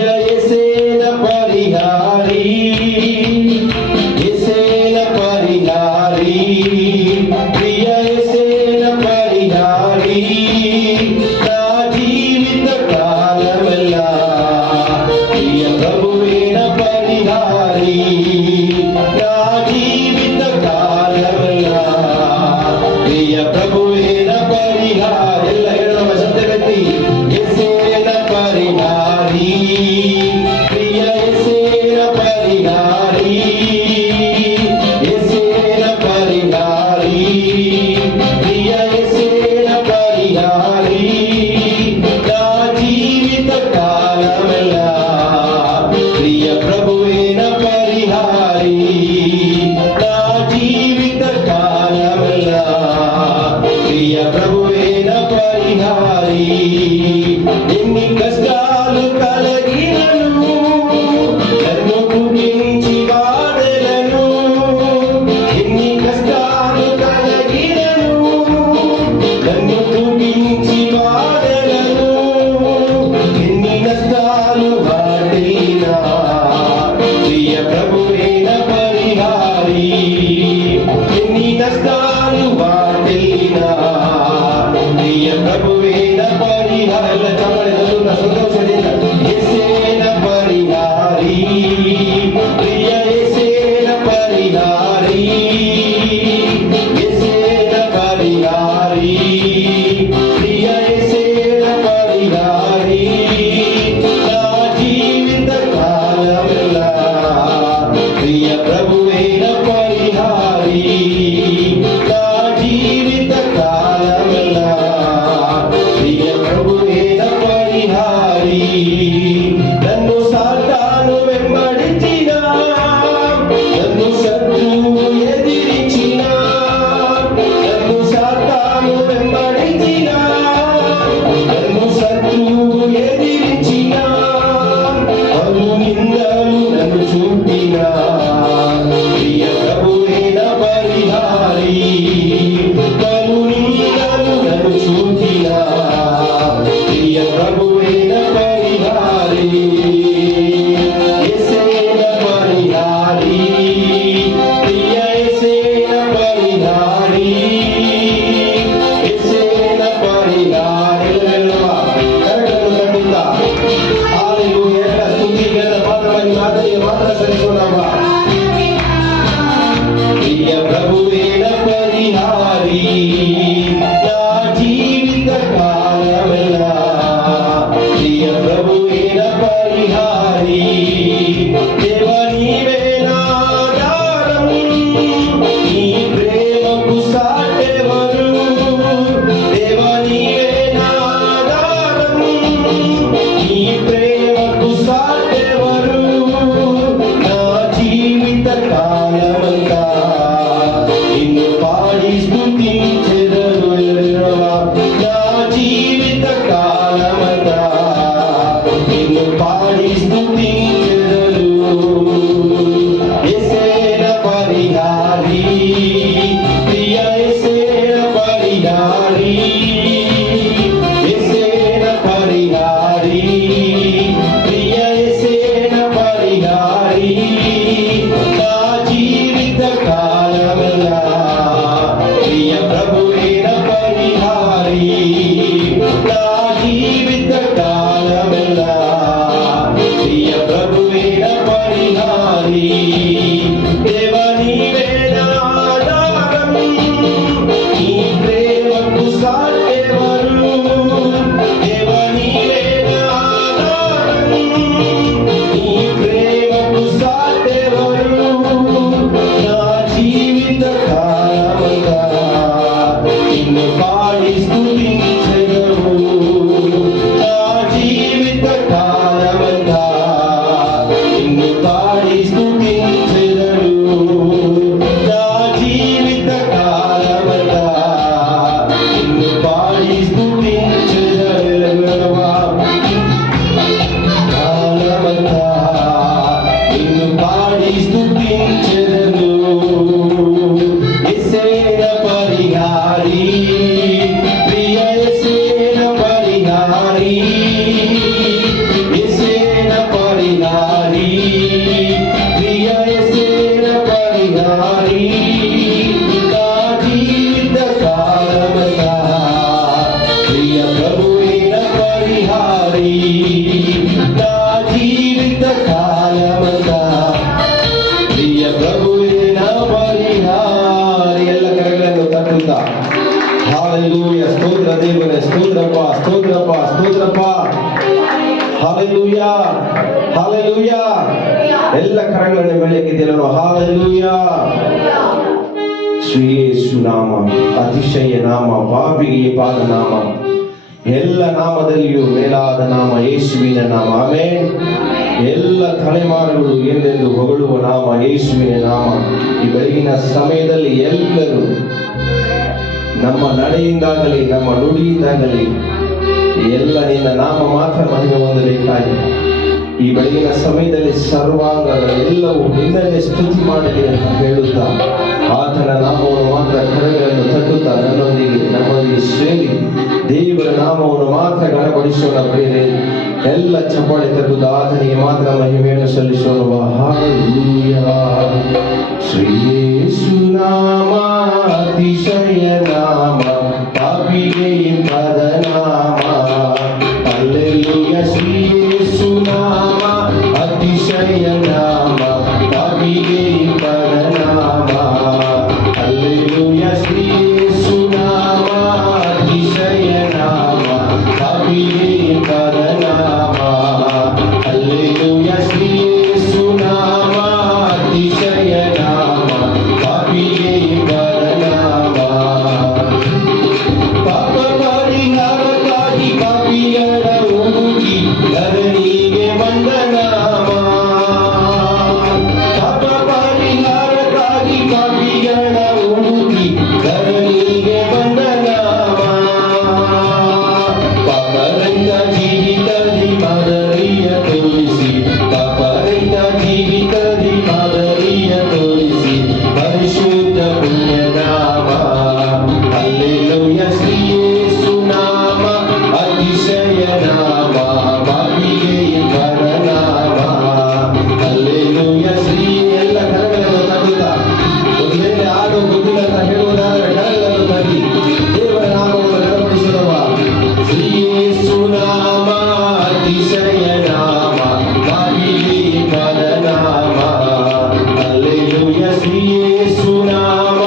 ప్రియ యేసేన పరిహారి యేసేన పరిహారి ప్రియ యేసేన పరిహారి నా జీవిత కాలమెల్లా ప్రియ ప్రభువేన పరిహారి నా జీవిత కాలమెల్లా ప్రియ ప్రభువేన పరిహారి ಎಲ್ಲ ಹೇಳುವ ಶಬ್ದ ವ್ಯಕ್ತಿ యేసేన పరిహారి ప్రియ యేసేన పరిహారి యేసేన పరిహారి ప్రియ యేసేన పరిహారి నా జీవిత కాలమెల్లా ప్రియ ప్రభువేన పరిహారి నా జీవిత కాలమెల్లా ప్రియ ప్రభువేన పరిహారి ఎన్ని కష్టాలు కలిగినను నన్ను కుమించి వాడెలను ఎన్ని కష్టాలు కలిగినను నన్ను కుమించి వాడెలను ఎన్ని నష్టాలు వాడినా ప్రియ ప్రభువేన పరిహారి ఎన్ని నష్టాలు వాడినా ప్రియ ప్రభువేన పరిహార సంతోషದಿಂದ యేసేನ ಪರಿಹಾರಿ ಪ್ರಿಯ యేసేನ ಪರಿಹಾರಿ యేసేನ ಪರಿಹಾರಿ ಪ್ರಿಯ యేసేನ ಪರಿಹಾರಿ నా జీవిత కాలమెల్లా ప్రియ ప్రభువేన పరిహారి నా జీవిత కాలమెల్లా ప్రియ ప్రభువేన పరిహారి నన్ను సాతాను వెంబడించిన నన్ను శత్రువు ఎదిరించిన నన్ను సాతాను వెంబడించిన నన్ను శత్రువు ఎదిరించిన పలు నిందలు నన్ను చూపిన ప్రియ ప్రభువేన పరిహారి పలు నిందలు నన్ను చూపిన ప్రియ ప్రభువేన పరిహారి యేసేన పరిహారి ప్రియ యేసేన పరిహారి యేసేన పరిహారి కరకలు తట్టుతా హల్లెలూయా స్తుతి గత పాదమని మాదిరి మాత్ర సరిసోనవా ప్రియ ప్రభువేన పరిహారి నా జీవిత కాలమెల్లా ప్రియ ప్రభువేన పరిహారి దేవా నీవే నా ఆధారం నీ ప్రేమకు సాటెవరు దేవా నీవే నా ఆధారం నీ ప్రేమకు సాటెవరు నా ಹಾಲೆಲೂಯಾ. ಎಲ್ಲ ಕರಗಳನ್ನು ಬೆಳಕಿದ್ದೆಲ್ಲರೂ ಹಾಲೆಲೂಯಾ. ಶ್ರೀ ಯೇಸು ನಾಮ ಅತಿಶಯ ನಾಮ, ಪಾಪಿಗೆ ಪಾದ ನಾಮ, ಎಲ್ಲ ನಾಮದಲ್ಲಿಯೂ ಮೇಲಾದ ನಾಮ ಯೇಸುವಿನ ನಾಮ. ಆಮೆನ್. ಎಲ್ಲ ತಲೆಮಾರುಗಳು ಎಂದೆಂದು ಹೊಗಳುವ ನಾಮ ಯೇಸುವಿನ ನಾಮ. ಈ ಬೆಳಗಿನ ಸಮಯದಲ್ಲಿ ಎಲ್ಲರೂ ನಮ್ಮ ನಡೆಯಿಂದಾಗಲಿ ನಮ್ಮ ನುಡಿಯಿಂದಾಗಲಿ ಎಲ್ಲ ನಿನ್ನ ನಾಮ ಮಾತ್ರ ಮಹಿಮೆ ಹೊಂದಬೇಕಾಗಿ ಈ ಬೆಳಗಿನ ಸಮಯದಲ್ಲಿ ಸರ್ವಾಂಗದ ಎಲ್ಲವೂ ನಿನ್ನನ್ನೇ ಸ್ತುತಿ ಮಾಡಲಿ ಅಂತ ಹೇಳುತ್ತಾ ಆತನ ನಾಮವನ್ನು ಮಾತ್ರ ಕರಗಳನ್ನು ತಟ್ಟುತ್ತಾ ನಮ್ಮೊಂದಿಗೆ ಸೇರಿ ದೇವರ ನಾಮವನ್ನು ಮಾತ್ರ ಗಣಪಡಿಸೋಣ. ಪ್ರಿಯರೇ, ಎಲ್ಲ ಚಪ್ಪಾಳೆ ತಟ್ಟುತ್ತಾ ಆತನಿಗೆ ಮಾತ್ರ ಮಹಿಮೆಯನ್ನು ಸಲ್ಲಿಸೋಣ. ಹಾಲೆಲೂಯಾ. ಶ್ರೀ ಯೇಸು ನಾಮ ಅತಿಶಯ ನಾಮ, ಪಾಪಿಗೆ ಪದ ನಾಮ. ಹಲ್ಲೆಲೂಯಾ. ಶ್ರೀ ಯೇಸು ನಾಮ ಅತಿಶಯ ನಾಮ, ಪಾಪಿಗೆ ಪದ ನಾಮ. ಹಲ್ಲೆಲೂಯಾ. ಶ್ರೀ ಯೇಸು ನಾಮ ಅತಿಶಯ ನಾಮ, ಪಾಪಿಗೆ ಪದ ನಾಮ. ಹಲ್ಲೆಲೂಯಾ. ಶ್ರೀ ಯೇಸು ನಾಮ ಅತಿಶಯ ನಾಮ, ಪಾಪಿಗೆ ಪದ ನಾಮ. ಪಾಪ ಪರಿಹಾರಕ್ಕಾಗಿ ಪಾಪಿಗಳ ಹುಡುಕಿ ಧರಣಿಗೆ ಬಂದ ನಾಮ. ಪಾಪ ಪರಿಹಾರಕ್ಕಾಗಿ ಪಾಪಿಗಳ ಹುಡುಕಿ ಧರಣಿಗೆ ಬಂದ ನಾಮ. ಪಾಪರಹಿತ ಜೀವಿತದಿ ಮಾದರಿಯ ತೋರಿಸಿ, ಪಾಪರಹಿತ ಜೀವಿತದಿ ಮಾದರಿಯ ತೋರಿಸಿ, ಪರಿಶುದ್ಧ ಪುಣ್ಯ ನಾಮ. ಹಲ್ಲೆಲೂಯಾ. ಶ್ರೀ ಯೇಸು ನಾಮ ಅತಿಶಯ ನಾಮ, ಪಾಪಿಗೆ ಪದ ನಾಮ. ಹಲ್ಲೆಲೂಯಾ. ಶ್ರೀ ಎಲ್ಲ ಕರಗಳನ್ನು ತಟ್ಟುತ್ತಾ ಒಂದೇನೆ ಆಡು ಗೊತ್ತಿಲ್ಲ ಅಂತ ಹೇಳುವುದಾದರೆ ಕರಗಳನ್ನು ತಟ್ಟಿ ದೇವರ ನಾಮವನ್ನು ಗಣಪಡಿಸುವ. ಶ್ರೀ ಯೇಸು ನಾಮ ಅತಿಶಯ ನಾಮ, ಪಾಪಿಗೆ ಪದ ನಾಮ. ಹಲ್ಲೆಲೂಯಾ. ಶ್ರೀ ಯೇಸು ನಾಮ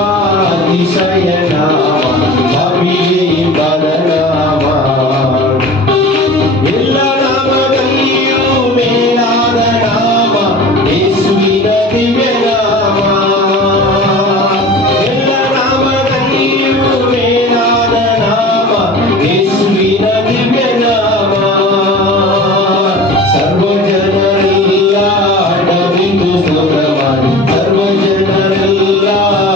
ಅತಿಶಯ ನಾಮ, ಪಾಪಿಗೆ ಪದ ನಾಮ. ಎಲ್ಲ ನಾಮದಲ್ಲಿಯೂ ಮೇಲಾದ ನಾಮ ಯೇಸುವಿನ ದಿವ್ಯ ನಾಮ. ಎಲ್ಲ ನಾಮದಲ್ಲಿಯೂ ಮೇಲಾದ ನಾಮ ಯೇಸುವಿನ ದಿವ್ಯ ನಾಮ. ಸರ್ವ ಜನರೆಲ್ಲ ಅಡ್ಡಬಿದ್ದು ಸ್ತೋತ್ರ ಮಾಡಿ, ಸರ್ವ ಜನರೆಲ್ಲ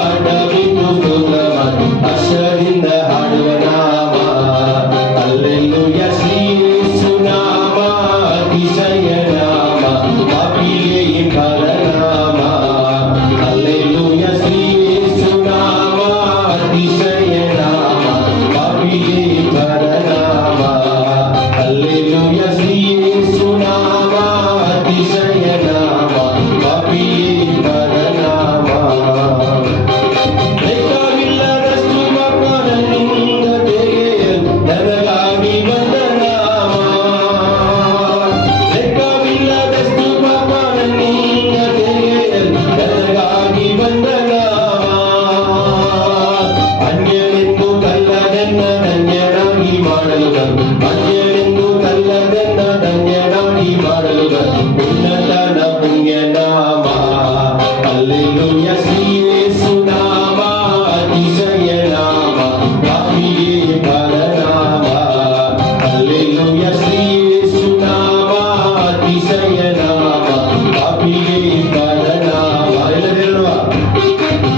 ಅಡ್ಡಬಿದ್ದು ಸ್ತೋತ್ರ ಮಾಡಿ, ಹರ್ಷದಿಂದ ಹಾಡುವ ನಾಮ. ಹಲ್ಲೆಲೂಯಾ. ಶ್ರೀ ಯೇಸು ನಾಮ ಅತಿಶಯ ನಾಮ, ಪಾಪಿಗೆ ಪದ ನಾಮ. ಹಲ್ಲೆಲೂಯಾ. ಶ್ರೀ ಯೇಸು ನಾಮ ಅತಿಶಯ ನಾಮ, ಪಾಪಿಗೆ ಪದ ನಾಮ. ಹಲ್ಲೆಲೂಯಾ. ಶ್ರೀ ಯೇಸು ನಾಮ ಅತಿಶಯ ನಾಮ, ಪಾಪಿಗೆ ಪದ ನಾಮ. ಲೆಕ್ಕವಿಲ್ಲದಷ್ಟು ಪಾಪ ನನ್ನಿಂದ ತೆಗೆಯಲು ನನಗಾಗಿ ಬಂದ ನಾಮ. ಲೆಕ್ಕವಿಲ್ಲದಷ್ಟು ಪಾಪ ನನ್ನಿಂದ ತೆಗೆಯಲು ನನಗಾಗಿ ಬಂದ ನಾಮ. ಅನ್ಯನೆಂದು ಕಲ್ಲದನ್ನ ಧನ್ಯನಾಗಿ ಮಾಡಲು ಬಂದು, ಅನ್ಯನೆಂದು ಕಲ್ಲದನ್ನ ಧನ್ಯನಾಗಿ ಮಾಡಲು ಬಂದು, ಉನ್ನತನ ಪುಣ್ಯ ನಾಮ. ಹಲ್ಲೆಲೂಯಾ. ಶ್ರೀ ಯೇಸು ನಾಮ ಅತಿಶಯ ನಾಮ, ಪಾಪಿಗೆ ಪದ ನಾಮ. ಹಲ್ಲೆಲೂಯಾ. ಶ್ರೀ ಯೇಸು ನಾಮ ಅತಿಶಯ ನಾಮ, ಪಾಪಿಗೆ ಪದ ನಾಮ. ಎಲ್ಲರೂ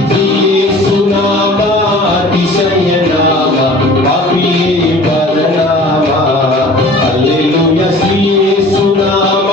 ಶ್ರೀ ಯೇಸು ನಾಮ ಅತಿಶಯ ನಾಮ, ಪಾಪಿಗೆ ಪದ ನಾಮ. ಹಲ್ಲೆಲೂಯಾ. ಶ್ರೀ ಯೇಸು ನಾಮ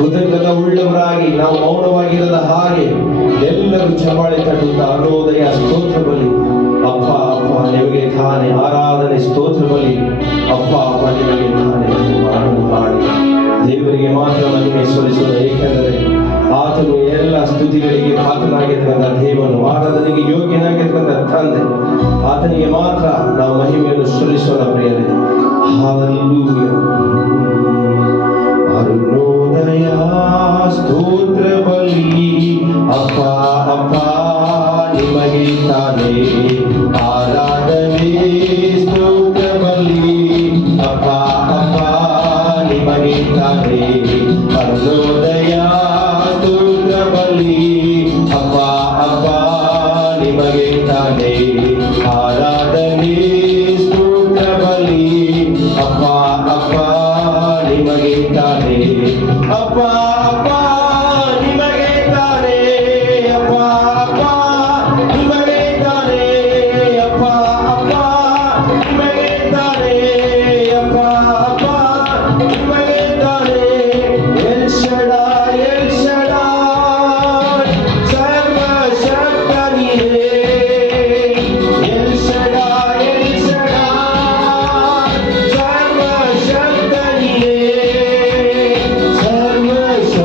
ಕೃತಜ್ಞತ ಉಳ್ಳವರಾಗಿ ನಾವು ಮೌನವಾಗಿರದ ಹಾಗೆ ಎಲ್ಲರೂ ಚಪ್ಪಾಳೆ ತಟ್ಟುತ್ತಾ ಅರುಣೋದಯ ಸ್ತೋತ್ರ ಬಲಿ ಅಪ್ಪ ಅಪ್ಪ ನಿಮಗೆ ತಾನೆ ಆರಾಧನೆ ಸ್ತೋತ್ರ ಬಲಿ ಅಪ್ಪ ಅಪ್ಪ ನಿಮಗೆ ತಾನೆ ಮಾಡಿ ದೇವರಿಗೆ ಮಾತ್ರ ಮಹಿಮೆ ಸಲ್ಲಿಸೋಣ. ಏಕೆಂದರೆ ಆತನು ಎಲ್ಲ ಸ್ತುತಿಗಳಿಗೆ ಪಾತ್ರನಾಗಿರ್ತಕ್ಕಂಥ ದೇವನು, ಆರಾಧನೆಗೆ ಯೋಗ್ಯನಾಗಿರ್ತಕ್ಕಂಥ ತಂದೆ, ಆತನಿಗೆ ಮಾತ್ರ ನಾವು ಮಹಿಮೆಯನ್ನು ಸಲ್ಲಿಸೋಣ ಪ್ರಿಯರೇ. ಹಲ್ಲೆಲೂಯಾ. ಅರುಣೋದಯ ಸ್ತೋತ್ರ ಬಲಿ ಅಪ್ಪ ಅಪ್ಪ ನಿಮಗೆ ತಾನೇ ಆರಾಧನೆ ಸ್ತೋತ್ರ ಬಲಿ ಅಪ್ಪ ಅಪ್ಪ ನಿಮಗೆ ತಾನೇ ಅರುಣೋದಯ ಸ್ತೋತ್ರ ಬಲಿ ಅಪ್ಪ ಅಪ್ಪ ನಿಮಗೆ ತಾನೇ ಆರಾಧನೆ ಸ್ತೋತ್ರ ಬಲಿ ಅಪ್ಪ ಅಪ್ಪ ನಿಮಗೆ ತಾನೇ ಅಪ್ಪ ಅಪ್ಪ ನಿಮಗೆ ತಾನೇ ಅಪ್ಪ ಅಪ್ಪ ನಿಮಗೆ ತಾನೇ ಅಪ್ಪ ಅಪ್ಪ ನಿಮಗೆ ತಾನೇ ಅಪ್ಪ ಅಪ್ಪ ನಿಮಗೆ ತಾನೇ ಎಲ್ ಶಡಾಯ್ ಎಲ್ ಶಡಾಯ್ ಸರ್ವಶಕ್ತ ನೀನೇ ಎಲ್ ಶಡಾಯ್ ಎಲ್ ಶಡಾಯ್ ಸರ್ವಶಕ್ತ ನೀನೇ ಸರ್ವಶಕ್ತ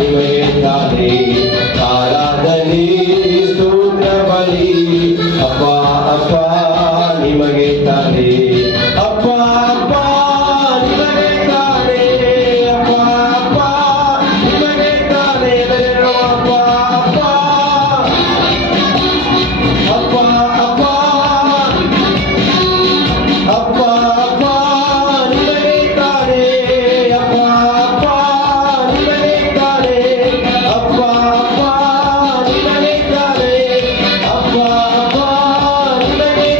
ನಿಮಗೆ ತಾನೇ ಆರಾಧನೆ ಸ್ತೋತ್ರ ಬಲಿ ಅಪ್ಪ ಅಪ್ಪ ನಿಮಗೆ ತಾನೇ ಅಪ್ಪ ಅಪ್ಪ ನಿಮಗೆ ತಾನೇ ಅಪ್ಪ ಅಪ್ಪ ನಿಮಗೆ ತಾನೇ ಅಪ್ಪ ಅಪ್ಪ ಅಪ್ಪ ಅಪ್ಪ ಅಪ್ಪ ಅಪ್ಪ ನಿಮಗೆ ತಾನೇ ಅಪ್ಪ ಅಪ್ಪ ನಿಮಗೆ ತಾನೇ ಅಪ್ಪ ಅಪ್ಪ ನಿಮಗೆ ತಾನೇ ಅಪ್ಪ ಅಪ್ಪ ನಿಮಗೆ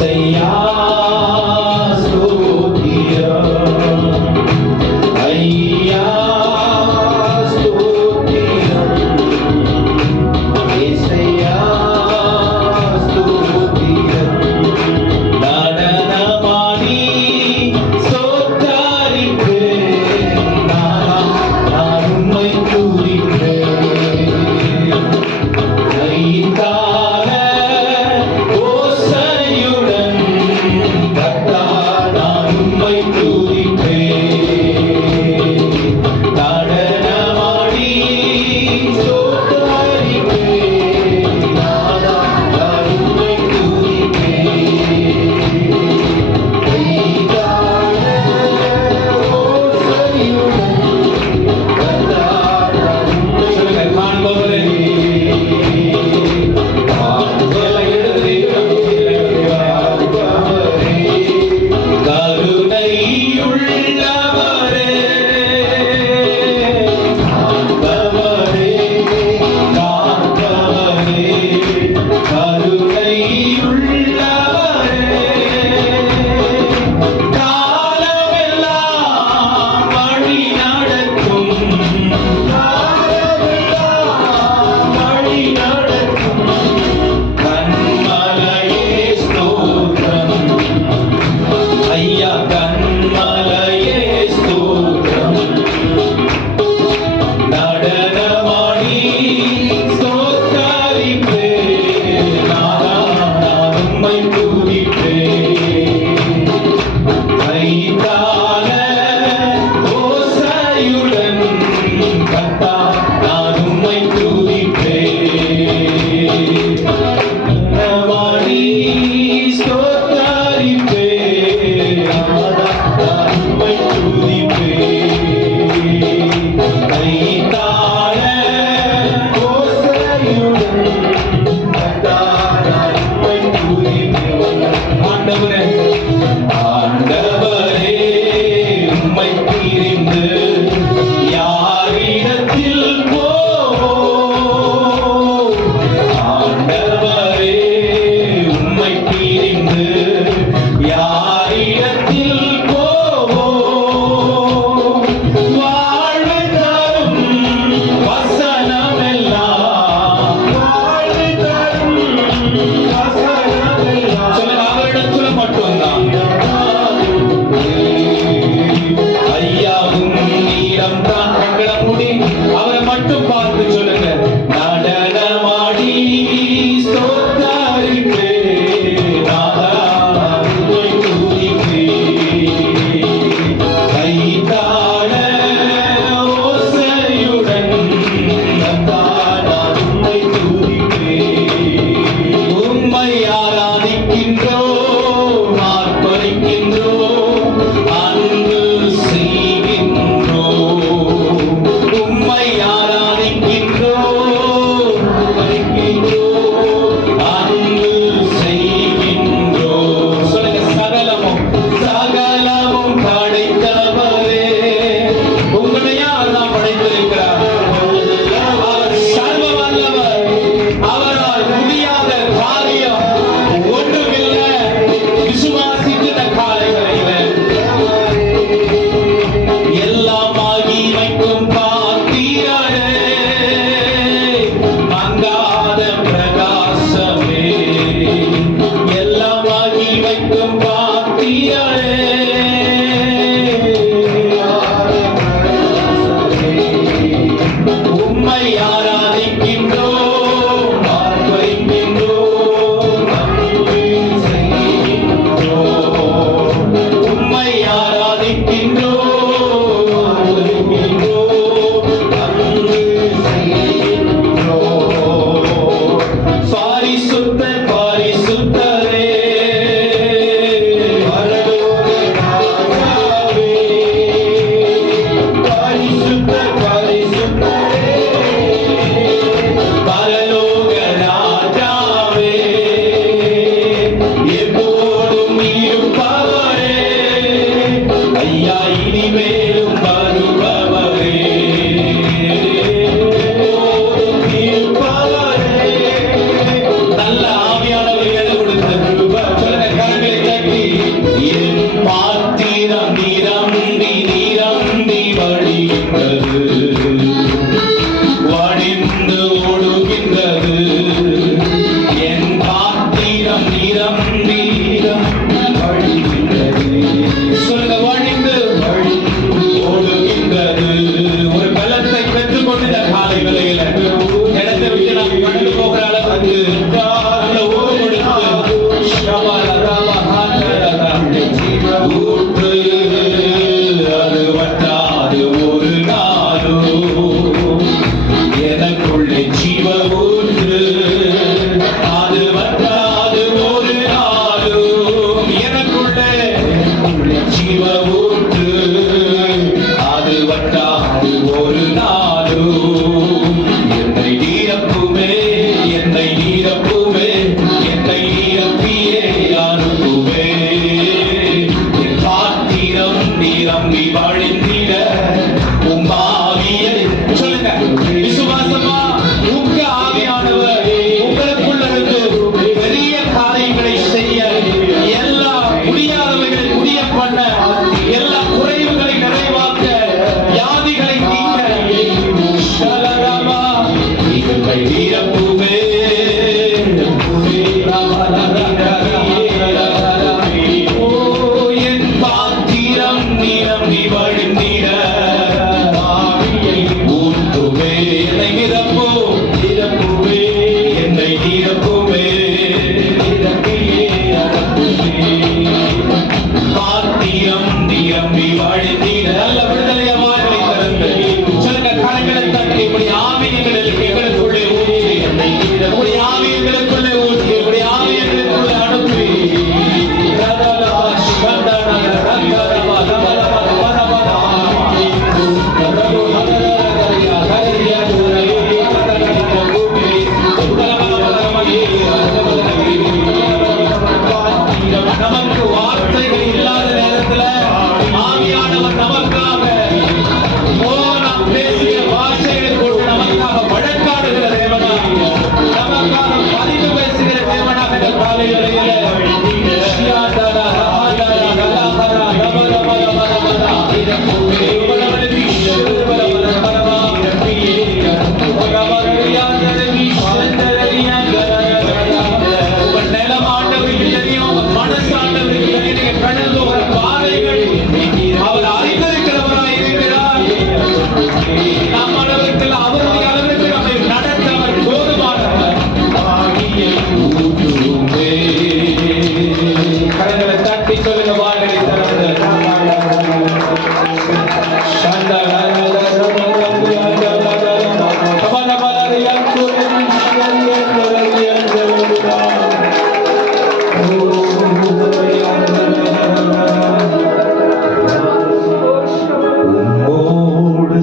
Say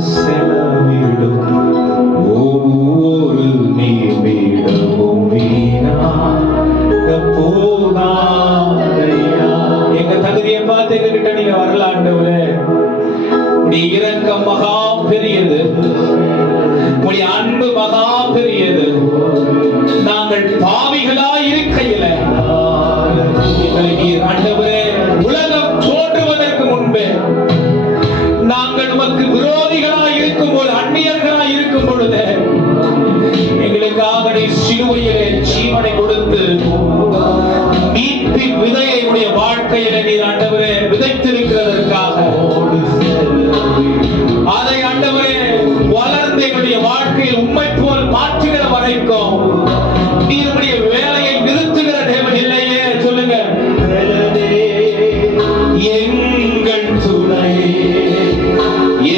செலவிடும் ஒவ்வொரு நிமிடமும் வீணாக போகாதையா. எங்க தகுதியை பார்த்து எங்க கிட்ட நீங்க வரல ஆண்டவரே. உடைய இரக்கம் மகா பெரியது, உடைய அன்பு மகா பெரியது. நாங்கள் பாவிகளா இருக்கையில ஆண்டவரே, உலகம் தோன்றுவதற்கு முன்பே நாங்கள் உமக்கு விரோதிகளா இருக்கும் போது, அந்நியர்களா இருக்கும் பொழுது எங்களுக்காக நீ சிலுவையிலே ஜீவனை கொடுத்து மீட்பின் விதையை உடைய வாழ்க்கையில நீர் ஆண்டவரே விதைத்திருக்கிறதற்காக அதை ஆண்டவரே வளர்ந்து எங்களுடைய வாழ்க்கையில் உம்மை போல் மாற்றுகிற வரைக்கும் நீர் உடைய வேலையை நிறுத்துகிற தேவன் இல்லையே. சொல்லுங்க, எங்கள் துணை,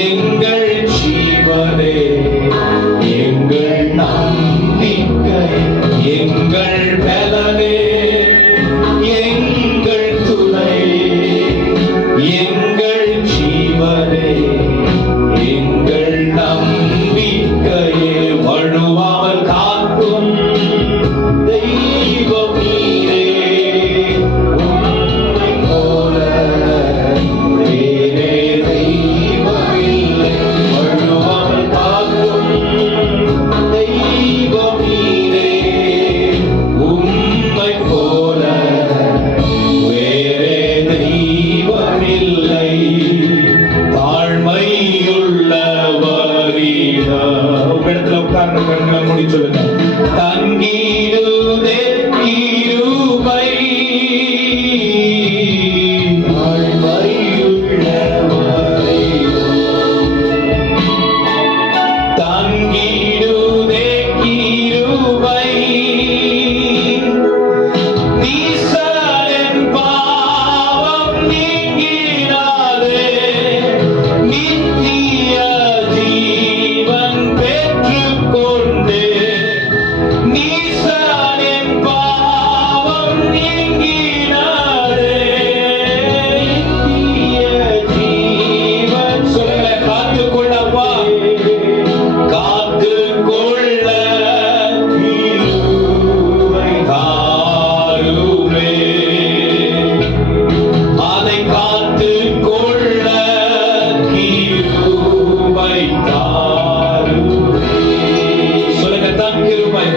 எங்கள் ஜீவனே, எங்கள் நம்பிக்கை, எங்கள் பலனே, எங்கள் துணை, எங்கள் ஜீவனே, எங்கள் நம்பிக்கையே, வழுவாமல் காக்கும் தெய்வம் நீரே. உம்மை போல வேறே தெய்வமில்லை. வழுவாமல் காக்கும் தெய்வம் நீரே. உம்மை போல வேறே தெய்வமில்லை. தாழ்மையுள்ளவரீரா. உங்க இடத்துல உட்கார்ந்து கண்களை மூடி சொல்லுங்க. தங்கிடுதே கிருபை, தங்கிடுதே கிருபை, நீசரின் பாவம் நீங்கினாலே நித்திய ஜீவன் பெற்றுக்கொண்டே. நீசரின் பாவம் நீங்கினாலே நித்திய ஜீவன். சொல்லுங்க, காத்துக்கொள்ளப்பா, காத்துக்கொள்ள கிருபை தாருமே. அதை காத்துக்கொள்ள கிருபை தாருமே. சொல்லுங்க, தம் கிருபை,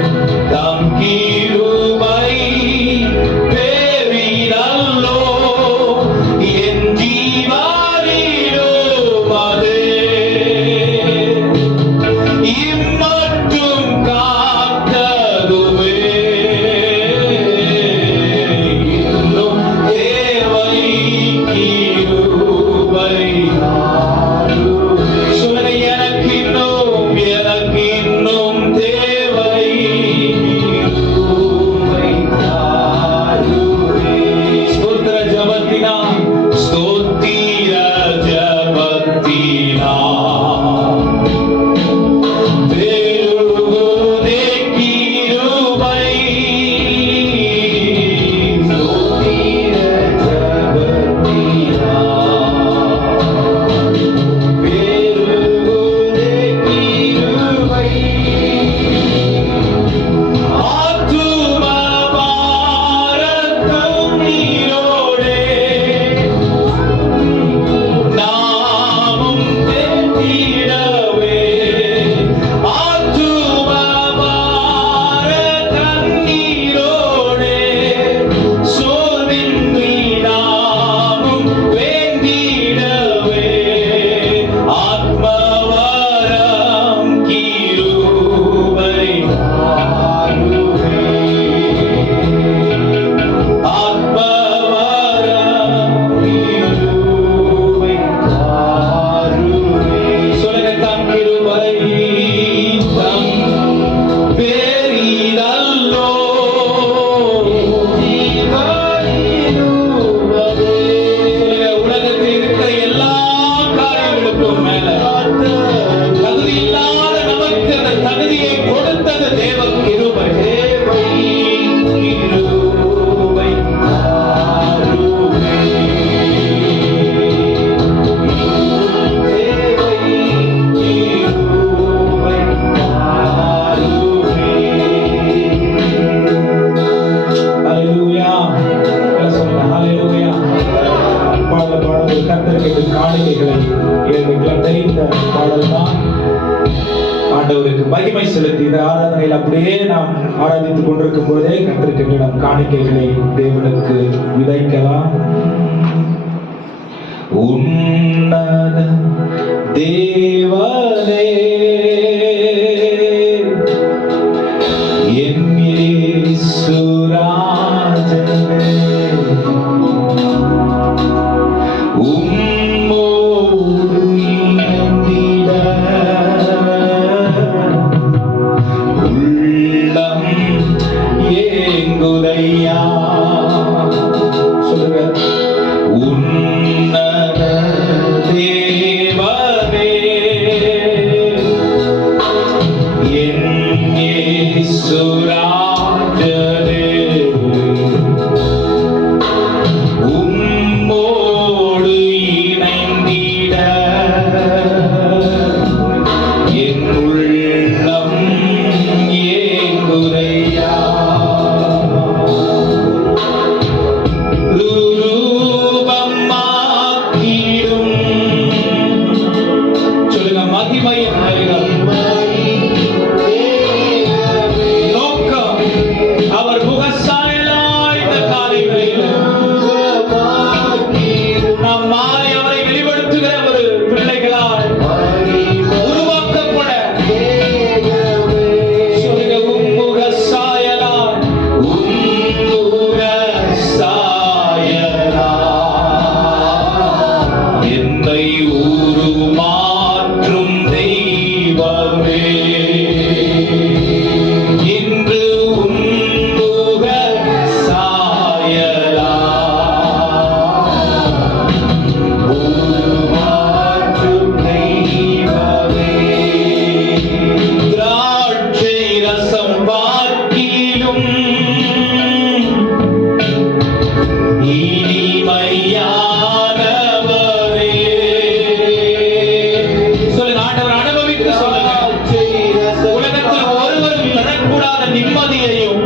தம் கிருபை பெரிதல்லோ, என் ஜீவனிலும் அதே. இம்மட்டும் காத்ததுவே இன்னும் தேவை கிருபை. சொல்லுங்க, எனக்கு இன்னும் தேவை கிருபை தாருமே. ஸ்தோத்திர ஜபத்தினா, ஸ்தோத்திர ஜபத்தினா பெருகுதே கிருபை. ஸ்தோத்திர ஜபத்தினா பெருகுதே கிருபை. ஆத்தும பாரத்தும் நீரோடே நாமும் தேற்றிடவே. ஆத்தும பாரத்தம் நீரோடே சோர்வின்றி நாமும் வேண்டிடவே. ஆத்மவரம் கிருபை தாருமே. ஆத்மவரம் கிருபை தாருமே. சொல்லுங்க, தம் கிருபை தம் பெரிதல்லோ, ஜீவனிலும் அதே. சொல்லுங்க, உலகத்தில் இருக்கிற எல்லா காரியங்களுக்கும் மேல தகுதி இல்லாத நமக்கு அந்த தகுதியை கொடுத்தது தேவ கிருபை. கிருபை தாருமே. தேவை பாடல்தான். ஆண்டவருக்கு மகிமை செலுத்தி இந்த ஆராதனையில் அப்படியே நாம் ஆராதித்துக் கொண்டிருக்கும் போதே கத்திருக்கின்ற நம் காணிக்கைகளை தேவனுக்கு விதைக்கலாம். உன்னத தேவனே என் இயேசுராஜனே, உம்மோடு இணைந்திட உள்ளம் ஏங்குதையா. சொல்லுங்க. உன்னத தேவனே என் இயேசுராஜனே, உம்மோடு இணைந்திட என் உள்ளம் ஏங்குதையா. ரூபமாக்கிடும் சொல்லுங்க. மகிமையின் நோக்கம் அவர் முகசாயலாய் இந்த காலை வேளையில் நாம் மாறி அவரை வெளிப்படுத்துகிற ஒரு பிள்ளைகளாய் உருவாக்கப்பட சொல்லுங்க. உம்முக சாயலாய், உம்முக சாயலாய் என்னை உருமாற்றும் தெய்வமே, இன்று உம்முக சாயலாய் உருமாற்றும் தெய்வமே. திராட்சை ரசம் பார்க்கிலும் இனிமையானவரே. சொல்லுங்க. ஆண்டவர் அனுபவித்து சொல்லுங்க. உலகத்தில் ஒருவரும் தரக்கூடாத நிம்மதியையும்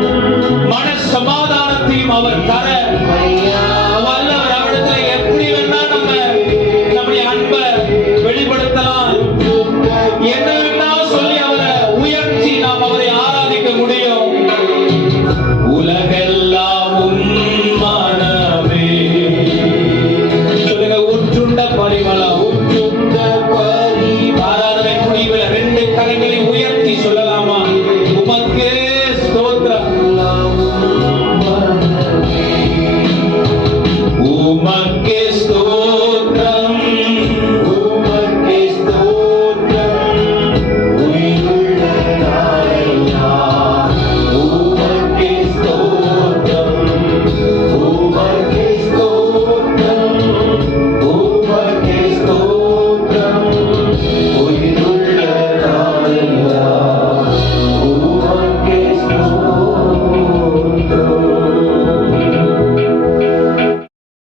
மன சமாதானத்தையும் அவர் தர வல்லவர். அவரிடத்தில் எப்படி வேணா நம்முடைய அன்பை வெளிப்படுத்தலாம். என்ன